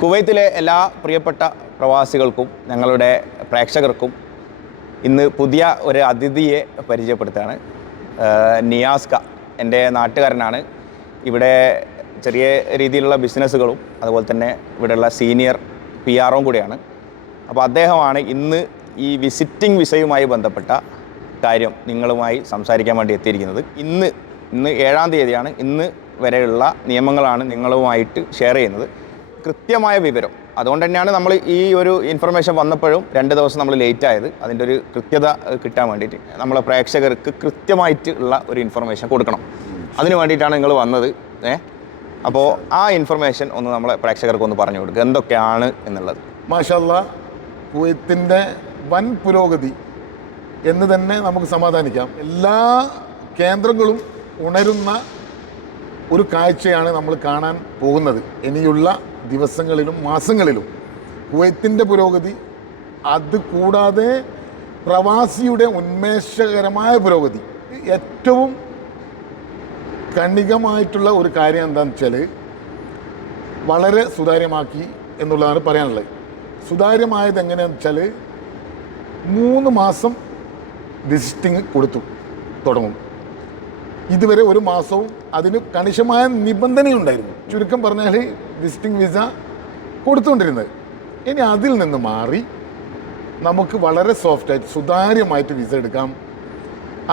കുവൈത്തിലെ എല്ലാ പ്രിയപ്പെട്ട പ്രവാസികൾക്കും ഞങ്ങളുടെ പ്രേക്ഷകർക്കും ഇന്ന് പുതിയ ഒരു അതിഥിയെ പരിചയപ്പെടുത്തുകയാണ്. നിയാസ്ക എൻ്റെ നാട്ടുകാരനാണ്. ഇവിടെ ചെറിയ രീതിയിലുള്ള ബിസിനസ്സുകളും അതുപോലെ തന്നെ ഇവിടെയുള്ള സീനിയർ PR കൂടിയാണ്. അപ്പോൾ അദ്ദേഹമാണ് ഇന്ന് ഈ വിസിറ്റിംഗ് വിസയുമായി ബന്ധപ്പെട്ട കാര്യം നിങ്ങളുമായി സംസാരിക്കാൻ വേണ്ടി എത്തിയിരിക്കുന്നത്. ഇന്ന് 7-ാം തീയതിയാണ്. ഇന്ന് വരെയുള്ള നിയമങ്ങളാണ് നിങ്ങളുമായിട്ട് ഷെയർ ചെയ്യുന്നത്. കൃത്യമായ വിവരം, അതുകൊണ്ട് തന്നെയാണ് നമ്മൾ ഈ ഒരു ഇൻഫർമേഷൻ വന്നപ്പോഴും 2 ദിവസം നമ്മൾ ലേറ്റ് ആയത്. അതിൻ്റെ ഒരു കൃത്യത കിട്ടാൻ വേണ്ടിയിട്ട് നമ്മളെ പ്രേക്ഷകർക്ക് കൃത്യമായിട്ട് ഉള്ള ഒരു ഇൻഫർമേഷൻ കൊടുക്കണം. അതിന് വേണ്ടിയിട്ടാണ് നിങ്ങൾ വന്നത്. അപ്പോൾ ആ ഇൻഫർമേഷൻ ഒന്ന് നമ്മളെ പ്രേക്ഷകർക്ക് ഒന്ന് പറഞ്ഞു കൊടുക്കുക, എന്തൊക്കെയാണ് എന്നുള്ളത്. മാഷാ അല്ലാഹ്, കുവൈത്തിൻ്റെ വൻ പുരോഗതി എന്ന് തന്നെ നമുക്ക് സമാധാനിക്കാം. എല്ലാ കേന്ദ്രങ്ങളും ഉണരുന്ന ഒരു കാഴ്ചയാണ് നമ്മൾ കാണാൻ പോകുന്നത് ഇനിയുള്ള ദിവസങ്ങളിലും മാസങ്ങളിലും. കുവൈത്തിൻ്റെ പുരോഗതി, അത് കൂടാതെ പ്രവാസിയുടെ ഉന്മേഷകരമായ പുരോഗതി. ഏറ്റവും കണികമായിട്ടുള്ള ഒരു കാര്യം എന്താണെന്ന് വെച്ചാൽ വളരെ സുതാര്യമാക്കി എന്നുള്ളതാണ് പറയാനുള്ളത്. സുതാര്യമായത് എങ്ങനെയാണെന്ന് വെച്ചാൽ 3 മാസം വിസിറ്റിംഗ് തുടങ്ങും. ഇതുവരെ 1 മാസവും അതിന് കണിശമായ നിബന്ധനയുണ്ടായിരുന്നു. ചുരുക്കം പറഞ്ഞാൽ വിസിറ്റിംഗ് വിസ കൊടുത്തുകൊണ്ടിരുന്നത്. ഇനി അതിൽ നിന്ന് മാറി നമുക്ക് വളരെ സോഫ്റ്റായിട്ട് സുതാര്യമായിട്ട് വിസ എടുക്കാം.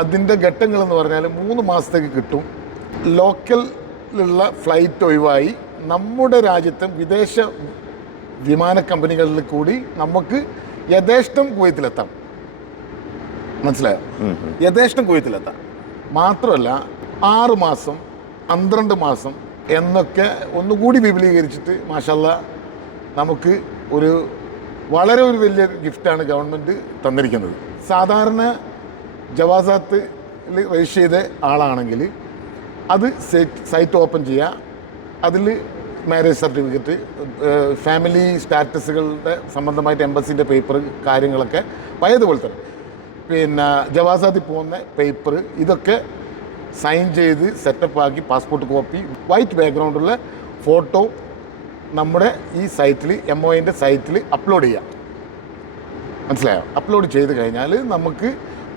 അതിൻ്റെ ഘട്ടങ്ങളെന്ന് പറഞ്ഞാൽ 3 മാസത്തേക്ക് കിട്ടും. ലോക്കലിലുള്ള ഫ്ലൈറ്റ് ഒഴിവായി നമ്മുടെ രാജ്യത്തും വിദേശ വിമാന കമ്പനികളിൽ കൂടി നമുക്ക് യഥേഷ്ടം കുവൈത്തിലെത്താം. മനസ്സിലായോ? യഥേഷ്ടം കുവൈത്തിലെത്താം. മാത്രമല്ല 6 മാസം 12 മാസം എന്നൊക്കെ ഒന്നുകൂടി വിപുലീകരിച്ചിട്ട് മാഷാ അല്ലാഹ് നമുക്ക് വളരെ വലിയ ഗിഫ്റ്റാണ് ഗവൺമെൻറ് തന്നിരിക്കുന്നത്. സാധാരണ ജവാസാത്തിൽ രജിസ്റ്റർ ചെയ്ത ആളാണെങ്കിൽ അത് സൈറ്റ് ഓപ്പൺ ചെയ്യുക, അതിൽ മാരേജ് സർട്ടിഫിക്കറ്റ്, ഫാമിലി സ്റ്റാറ്റസുകളുടെ സംബന്ധമായിട്ട് എംബസിൻ്റെ പേപ്പർ കാര്യങ്ങളൊക്കെ പഴയതുപോലെ തന്നെ, പിന്നെ ജവാസാത്തിൽ പോകുന്ന പേപ്പർ, ഇതൊക്കെ സൈൻ ചെയ്ത് സെറ്റപ്പാക്കി പാസ്പോർട്ട് കോപ്പി, വൈറ്റ് ബാക്ക്ഗ്രൗണ്ടുള്ള ഫോട്ടോ നമ്മുടെ ഈ സൈറ്റിൽ MOIൻ്റെ സൈറ്റിൽ അപ്ലോഡ് ചെയ്യാം. മനസ്സിലായോ? അപ്ലോഡ് ചെയ്ത് കഴിഞ്ഞാൽ നമുക്ക്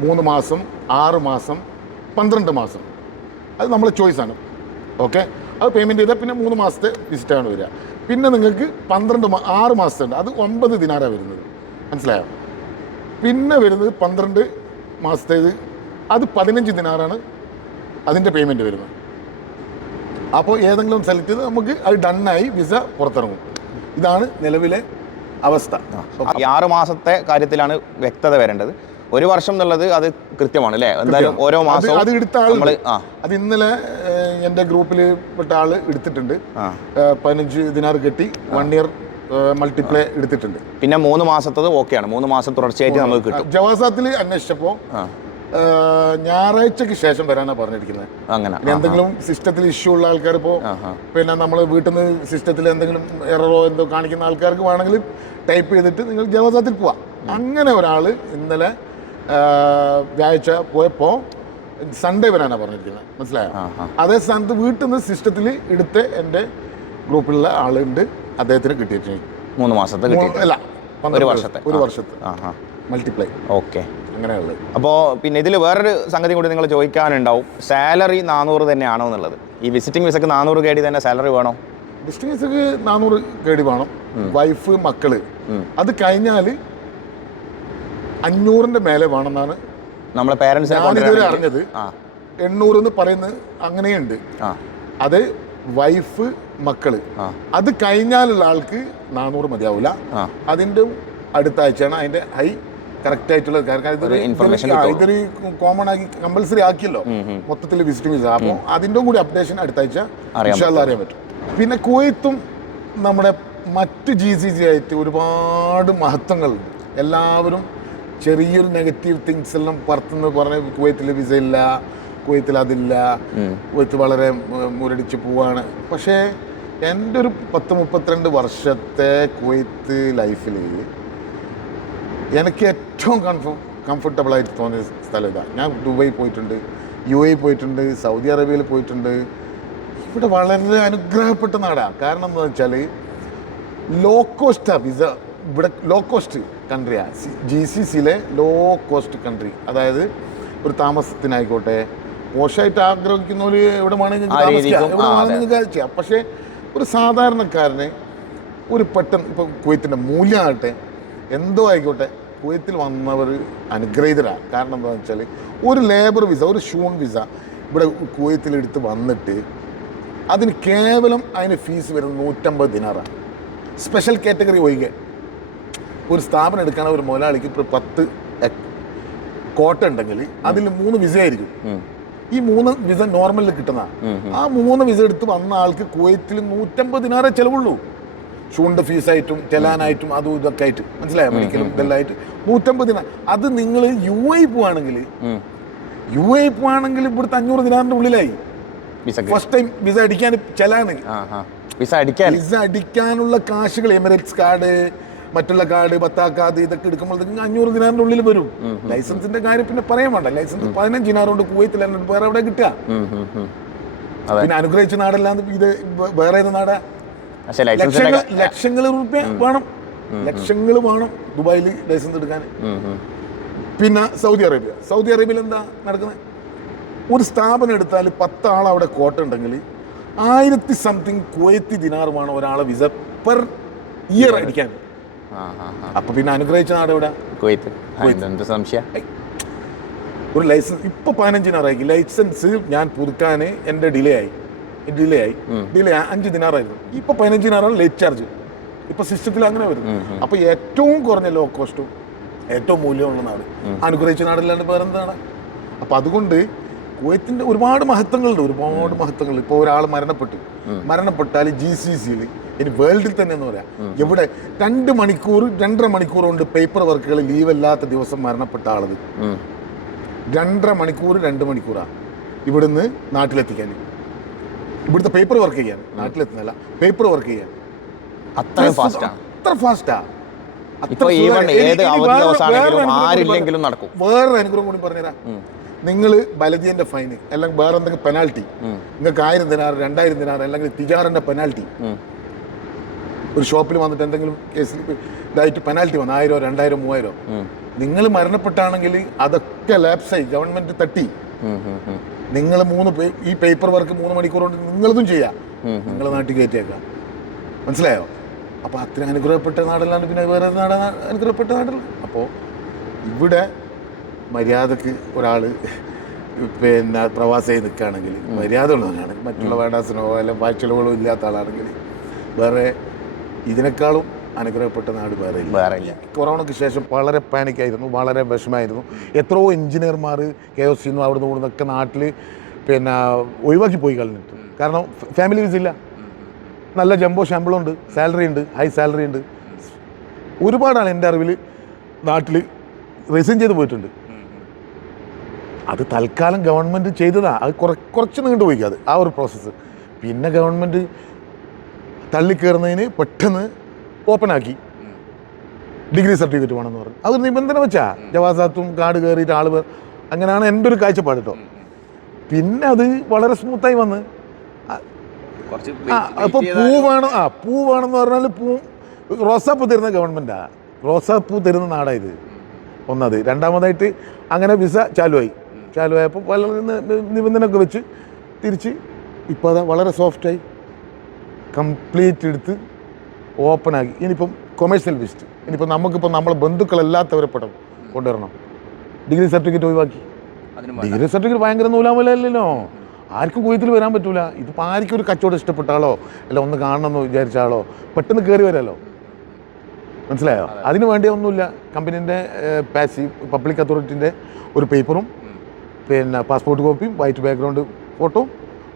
3 മാസം 6 മാസം 12 മാസം അത് നമ്മളെ ചോയ്സാണ്. ഓക്കെ, അത് പേയ്മെൻറ്റ് ചെയ്താൽ പിന്നെ 3 മാസത്തെ വിസിറ്റാണ് വരിക. പിന്നെ നിങ്ങൾക്ക് 6 മാസത്തുണ്ട്, അത് 9 ദിനാറാണ് വരുന്നത്. മനസ്സിലായോ? പിന്നെ വരുന്നത് 12 മാസത്തേത്, അത് 15 ദിനാറാണ് അതിൻ്റെ പേയ്മെൻറ്റ് വരുന്നത്. അപ്പോൾ ഏതെങ്കിലും സെലക്ട് ചെയ്ത് നമുക്ക് അത് ഡണ്ണായി വിസ പുറത്തിറങ്ങും. ഇതാണ് നിലവിലെ അവസ്ഥ. 6 മാസത്തെ കാര്യത്തിലാണ് വ്യക്തത വരേണ്ടത്. 1 വർഷം എന്നുള്ളത് അത് കൃത്യമാണ് അല്ലേ? എന്തായാലും ഓരോ മാസം അത് എടുത്ത ആൾ, അത് ഇന്നലെ എൻ്റെ ഗ്രൂപ്പിൽ പെട്ട ആൾ എടുത്തിട്ടുണ്ട്. 15 ദിനാർ കെട്ടി 1 ഇയർ മൾട്ടിപ്ലൈ എടുത്തിട്ടുണ്ട്. പിന്നെ 3 മാസത്തത് ഓക്കെയാണ്. 3 മാസം തുടർച്ചയായിട്ട് നമുക്ക് കിട്ടും. ജവാസാത്തിൽ അന്വേഷിച്ചപ്പോൾ ഞായറാഴ്ചക്ക് ശേഷം വരാനാണ് പറഞ്ഞിരിക്കുന്നത്. അങ്ങനെ എന്തെങ്കിലും സിസ്റ്റത്തിൽ ഇഷ്യൂ ഉള്ള ആൾക്കാർ, ഇപ്പോൾ പിന്നെ നമ്മൾ വീട്ടിൽ നിന്ന് സിസ്റ്റത്തിൽ എന്തെങ്കിലും എററോ എന്തോ കാണിക്കുന്ന ആൾക്കാർക്ക് വേണമെങ്കിൽ ടൈപ്പ് ചെയ്തിട്ട് നിങ്ങൾ ജവാസാത്തിൽ പോവാം. അങ്ങനെ ഒരാൾ ഇന്നലെ വ്യാഴാഴ്ച പോയപ്പോൾ സൺഡേ വരാനാണ് പറഞ്ഞിരിക്കുന്നത്. മനസ്സിലായോ? അതേ സ്ഥാനത്ത് വീട്ടിൽ നിന്ന് സിസ്റ്റത്തിൽ എടുത്ത് എൻ്റെ ഗ്രൂപ്പിലുള്ള ആളുണ്ട്, അദ്ദേഹത്തിന് കിട്ടിയിട്ടുണ്ട് 3 മാസത്തെ അല്ല 1 വർഷത്തെ മൾട്ടിപ്ലൈ. ഓക്കെ, അങ്ങനെയുള്ളത്. അപ്പോൾ പിന്നെ ഇതിൽ വേറൊരു സംഗതി കൂടി നിങ്ങൾ ചോദിക്കാനുണ്ടാവും, സാലറി 400 തന്നെയാണോ എന്നുള്ളത്. ഈ വിസിറ്റിംഗ് വിസക്ക് 400 KD തന്നെ സാലറി വേണോ? വിസിറ്റിംഗ് വിസക്ക് 400 KD വേണം. വൈഫ് മക്കള് അത് കഴിഞ്ഞാൽ 500ന്റെ മേലെ വേണമെന്നാണ് നമ്മളെ പേരൻസ് ഞാനിതുവരെ അറിഞ്ഞത്. 800 എന്ന് പറയുന്നത് അങ്ങനെയുണ്ട്. അത് വൈഫ് മക്കള് അത് കഴിഞ്ഞാലുള്ള ആൾക്ക് 400 മതിയാവില്ല. അതിൻ്റെ അടുത്ത ആഴ്ചയാണ് അതിൻ്റെ ഹൈ കറക്റ്റ് ആയിട്ടുള്ള. ഇതൊരു കോമൺ ആക്കി കമ്പൽസറി ആക്കിയല്ലോ മൊത്തത്തിൽ വിസിറ്റിംഗ് വിസ. അപ്പോൾ അതിൻ്റെ കൂടി അപ്ഡേഷൻ അടുത്ത ആഴ്ച ഇൻഷാ അല്ലാഹ് അറിയാൻ പറ്റും. പിന്നെ കുവൈത്തും നമ്മുടെ മറ്റ് GCC ആയിട്ട് ഒരുപാട് മഹത്വങ്ങളുണ്ട്. എല്ലാവരും ചെറിയൊരു നെഗറ്റീവ് തിങ്സ് എല്ലാം പുറത്തുനിന്ന് പറഞ്ഞ് കുവൈത്തിൽ വിസ ഇല്ല, കുവൈത്തിൽ അതില്ല, കുവൈത്ത് വളരെ മുരടിച്ച് പോവാണ്. പക്ഷേ എൻ്റെ ഒരു 10-32 വർഷത്തെ കുവൈത്ത് ലൈഫിൽ എനിക്ക് ഏറ്റവും കംഫർട്ടബിളായിട്ട് തോന്നിയ സ്ഥലം ഇതാണ്. ഞാൻ ദുബായി പോയിട്ടുണ്ട്, UAE പോയിട്ടുണ്ട്, സൗദി അറേബ്യയിൽ പോയിട്ടുണ്ട്. ഇവിടെ വളരെ അനുഗ്രഹപ്പെട്ട നാടാണ്. കാരണം എന്താണെന്ന് വെച്ചാൽ ലോ കോസ്റ്റാണ് വിസ. ഇവിടെ ലോ കോസ്റ്റ് കൺട്രിയാണ് GCCയിലെ ലോ കോസ്റ്റ് കൺട്രി. അതായത് ഒരു താമസത്തിനായിക്കോട്ടെ, മോശമായിട്ട് ആഗ്രഹിക്കുന്നവർ എവിടെ വേണമെങ്കിൽ താമസിക്കാം, എവിടെ വേണമെങ്കിൽ ചെയ്യാം. പക്ഷേ ഒരു സാധാരണക്കാരന് ഒരു പെട്ടെന്ന് ഇപ്പം കുവൈത്തിൻ്റെ മൂല്യമാകട്ടെ എന്തോ ആയിക്കോട്ടെ, കുവൈത്തിൽ വന്നവർ അനുഗ്രഹീതരാണ്. കാരണം എന്താണെന്ന് വെച്ചാൽ ഒരു ലേബർ വിസ, ഒരു ഷൂൺ വിസ ഇവിടെ കുവൈത്തിലെടുത്ത് വന്നിട്ട് അതിന് കേവലം അതിന് ഫീസ് വരുന്നത് 150 ദിനാറാണ്. സ്പെഷ്യൽ കാറ്റഗറി ഒഴികെ ഒരു സ്ഥാപനം എടുക്കാൻ ഒരു മുതലാളിക്ക് ഇപ്പോൾ 10 കോട്ട ഉണ്ടെങ്കിൽ അതിൽ 3 വിസ ആയിരിക്കും. ഈ 3 വിസ നോർമലിൽ കിട്ടുന്ന ആ 3 വിസ എടുത്ത് വന്ന ആൾക്ക് കുവൈത്തിൽ 150 ദിനാറേ ചിലവുള്ളൂ. ഷൂണിൻ്റെ ഫീസായിട്ടും ചെലാനായിട്ടും അതും ഇതൊക്കെ ആയിട്ട്, മനസ്സിലായോ, മെഡിക്കലും ഇതെല്ലാം ആയിട്ട് 150 ദിനാർ. അത് നിങ്ങൾ UAE പോവാണെങ്കിൽ ഇവിടുത്തെ 500 ദിനാറിൻ്റെ ഉള്ളിലായി. ഫസ്റ്റ് ടൈം വിസ അടിക്കാൻ ചെലാന്, വിസ അടിക്കാനുള്ള കാശുകൾ എമിറേറ്റ്സ് കാർഡ്, മറ്റുള്ള കാർഡ്, ബത്താക്കാർഡ് ഇതൊക്കെ എടുക്കുമ്പോഴത്തേക്കും 500 ദിനാറിൻ്റെ ഉള്ളിൽ വരും. ലൈസൻസിന്റെ കാര്യം പിന്നെ പറയാൻ വേണ്ട. ലൈസൻസ് 15 ദിനാർ കൊണ്ട് കുവൈത്തിൽ വേറെ എവിടെ കിട്ടുക? പിന്നെ അനുഗ്രഹിച്ച നാടല്ലാന്ന് ഇത് വേറെ ഏത് നാടാ? ലക്ഷങ്ങൾ റുപ്യ വേണം, ലക്ഷങ്ങൾ വേണം ദുബായിൽ ലൈസൻസ് എടുക്കാൻ. പിന്നെ സൗദി അറേബ്യയിൽ എന്താ നടക്കുന്നത്? ഒരു സ്ഥാപനം എടുത്താൽ 10 ആൾ അവിടെ കോട്ട ഉണ്ടെങ്കിൽ 1000 സംതിങ് കുവൈത്തി ദിനാറുമാണ് ഒരാളെ വിസ പെർ ഇയർ അടിക്കാൻ. അപ്പൊ പിന്നെ അനുഗ്രഹിച്ച നാട് എവിടെ? ഒരു ലൈസൻസ് ഇപ്പൊ 15 ദിനാറായി. ലൈസൻസ് ഞാൻ പുതുക്കാൻ എൻ്റെ ഡിലേ ആയി 5 ദിനാറായിരുന്നു. ഇപ്പൊ 15 ദിനാറാണ് ലേറ്റ് ചാർജ്. ഇപ്പൊ സിസ്റ്റത്തിൽ അങ്ങനെ വരും. അപ്പൊ ഏറ്റവും കുറഞ്ഞ ലോ കോസ്റ്റും ഏറ്റവും മൂല്യമുള്ള നാട് അനുഗ്രഹിച്ച നാടല്ലാണ്ട് വേറെ എന്താണ്? അപ്പൊ അതുകൊണ്ട് കുവൈത്തിന്റെ ഒരുപാട് മഹത്വങ്ങളുണ്ട്. ഇപ്പോൾ ഒരാൾ മരണപ്പെട്ടാൽ GCCയിൽ, ഇനി വേൾഡിൽ തന്നെ എന്ന് പറയാം, എവിടെ 2 മണിക്കൂർ 2.5 മണിക്കൂർ കൊണ്ട് പേപ്പർ വർക്കുകൾ ലീവല്ലാത്ത ദിവസം മരണപ്പെട്ട ആളത് 2.5 മണിക്കൂർ 2 മണിക്കൂറാണ് ഇവിടുന്ന് നാട്ടിലെത്തിക്കാൻ. ഇവിടുത്തെ പേപ്പർ വർക്ക് ചെയ്യാൻ, നാട്ടിലെത്തുന്നല്ല പേപ്പർ വർക്ക് ചെയ്യാൻ അത്ര ഫാസ്റ്റാ. വേറൊരു അനുഗ്രഹം കൂടി പറഞ്ഞുതരാം. നിങ്ങൾ ബലജീന്റെ ഫൈന് അല്ലെങ്കിൽ വേറെ എന്തെങ്കിലും പെനാൽറ്റി, നിങ്ങൾക്ക് 1000 ദിനാർ 2000 ദിനാർ അല്ലെങ്കിൽ തിജാറിന്റെ പെനാൽറ്റി, ഒരു ഷോപ്പിൽ വന്നിട്ട് എന്തെങ്കിലും കേസിൽ ഇതായിട്ട് പെനാൽറ്റി വന്നു 1000, 2000, 3000, നിങ്ങൾ മരണപ്പെട്ടാണെങ്കിൽ അതൊക്കെ ലാപ്സായി, ഗവൺമെന്റ് തട്ടി. നിങ്ങൾ ഈ പേപ്പർ വർക്ക് 3 മണിക്കൂർ കൊണ്ട് നിങ്ങളതും ചെയ്യാം, നിങ്ങൾ നാട്ടിൽ കയറ്റിയേക്കാം. മനസ്സിലായോ? അപ്പോൾ അത്ര അനുഗ്രഹപ്പെട്ട നാടല്ലാണ്ട് പിന്നെ വേറെ അനുഗ്രഹപ്പെട്ട നാടല്ല. അപ്പോൾ ഇവിടെ മര്യാദക്ക് ഒരാൾ പിന്നെ പ്രവാസിയായി നിൽക്കുകയാണെങ്കിൽ മര്യാദ ഉള്ളവരാണ്, മറ്റുള്ള വേണ്ടാസിനോ അല്ലെങ്കിൽ വാഴ്ചലകളോ ഇല്ലാത്ത ആളാണെങ്കിൽ വേറെ ഇതിനേക്കാളും അനുഗ്രഹപ്പെട്ട നാട് വേറെ ഇല്ല. കൊറോണയ്ക്ക് ശേഷം വളരെ പാനിക്കായിരുന്നു, വളരെ വിഷമമായിരുന്നു. എത്രയോ എഞ്ചിനീയർമാർ KOC അവിടുന്ന് കൂടുന്നൊക്കെ നാട്ടിൽ പിന്നെ ഒഴിവാക്കി പോയി കളഞ്ഞിട്ട്. കാരണം ഫാമിലി വിസ ഇല്ല, നല്ല ജംബോ ശമ്പളമുണ്ട്, സാലറി ഉണ്ട്, ഹൈ സാലറി ഉണ്ട്. ഒരുപാടാണ് എൻ്റെ അറിവിൽ നാട്ടിൽ റിസൈൻ ചെയ്ത് പോയിട്ടുണ്ട്. അത് തൽക്കാലം ഗവൺമെൻറ് ചെയ്തതാണ്. അത് കുറച്ച് നീണ്ടുപോയി അത് ആ ഒരു പ്രോസസ്സ്. പിന്നെ ഗവൺമെൻറ് തള്ളിക്കയറുന്നതിന് പെട്ടെന്ന് ഓപ്പണാക്കി ഡിഗ്രി സർട്ടിഫിക്കറ്റ് വേണമെന്ന് പറഞ്ഞു. അതൊരു നിബന്ധന വെച്ചാ ജവാസാത്തും കാർഡ് കയറിയിട്ട് ആൾ അങ്ങനെയാണ് എൻ്റെ ഒരു കാഴ്ചപ്പാട് കേട്ടോ. പിന്നെ അത് വളരെ സ്മൂത്തായി വന്ന് അപ്പോൾ പൂ വേണമെന്ന് പറഞ്ഞാൽ റോസാപ്പൂ തരുന്ന ഗവൺമെൻറ്റാണ്, റോസാപ്പൂ തരുന്ന നാടായത് ഒന്നത്. രണ്ടാമതായിട്ട് അങ്ങനെ വിസ ചാലുവായപ്പോൾ പല നിബന്ധനയൊക്കെ വെച്ച് തിരിച്ച് ഇപ്പോൾ അതാ വളരെ സോഫ്റ്റായി കംപ്ലീറ്റ് എടുത്ത് ഓപ്പണാക്കി. ഇനിയിപ്പം കൊമേഴ്സ്യൽ വിസിറ്റ്, ഇനിയിപ്പോൾ നമുക്കിപ്പോൾ നമ്മളെ ബന്ധുക്കളല്ലാത്തവരെ പടം കൊണ്ടുവരണം. ഡിഗ്രി സർട്ടിഫിക്കറ്റ് ഒഴിവാക്കി. ഡിഗ്രി സർട്ടിഫിക്കറ്റ് ഭയങ്കര നൂലാമലല്ലോ, ആർക്കും കുവൈത്തിൽ വരാൻ പറ്റൂല. ഇതിപ്പോൾ ആർക്കും ഒരു കച്ചവടം ഇഷ്ടപ്പെട്ടാളോ അല്ല ഒന്ന് കാണണമെന്ന് വിചാരിച്ചാളോ പെട്ടെന്ന് കയറി വരാമല്ലോ, മനസ്സിലായോ? അതിന് വേണ്ടി ഒന്നുമില്ല. കമ്പനീൻ്റെ പാസീവ് പബ്ലിക് അതോറിറ്റിൻ്റെ ഒരു പേപ്പറും പിന്നെ പാസ്പോർട്ട് കോപ്പിയും വൈറ്റ് ബാക്ക്ഗ്രൗണ്ട് ഫോട്ടോയും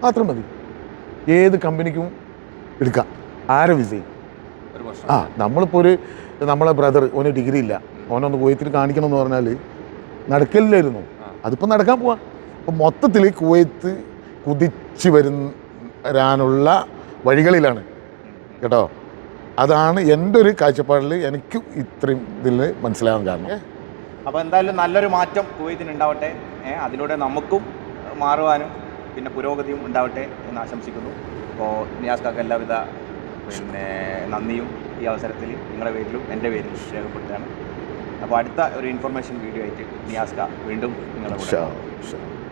മാത്രം മതി. ഏത് കമ്പനിക്കും എടുക്കാം, ആരെ വിസയും. നമ്മളിപ്പോൾ നമ്മളെ ബ്രദർ ഓന് ഡിഗ്രി ഇല്ല, ഓനൊന്ന് കുവൈത്തിൽ കാണിക്കണമെന്ന് പറഞ്ഞാൽ നടക്കലില്ലായിരുന്നു. അതിപ്പോൾ നടക്കാൻ പോവാം. അപ്പം മൊത്തത്തിൽ കുവൈത്ത് കുതിച്ച് വരാനുള്ള വഴികളിലാണ് കേട്ടോ. അതാണ് എൻ്റെ ഒരു കാഴ്ചപ്പാടിൽ എനിക്ക് ഇത്രയും ഇതിൽ മനസ്സിലാകാൻ കാരണം. അപ്പോൾ എന്തായാലും നല്ലൊരു മാറ്റം കുവൈത്തിന് ഉണ്ടാവട്ടെ, അതിലൂടെ നമുക്കും മാറുവാനും പിന്നെ പുരോഗതിയും ഉണ്ടാവട്ടെ എന്ന് ആശംസിക്കുന്നു. അപ്പോൾ നിയാസ് കാക്ക എല്ലാവിധ പിന്നെ നന്ദിയും ഈ അവസരത്തിൽ നിങ്ങളുടെ പേരിലും എൻ്റെ പേരിലും രേഖപ്പെടുത്തുകയാണ്. അപ്പോൾ അടുത്ത ഒരു ഇൻഫർമേഷൻ വീഡിയോ ആയിട്ട് നിയാസ്ക വീണ്ടും നിങ്ങളുടെ കൂടെ.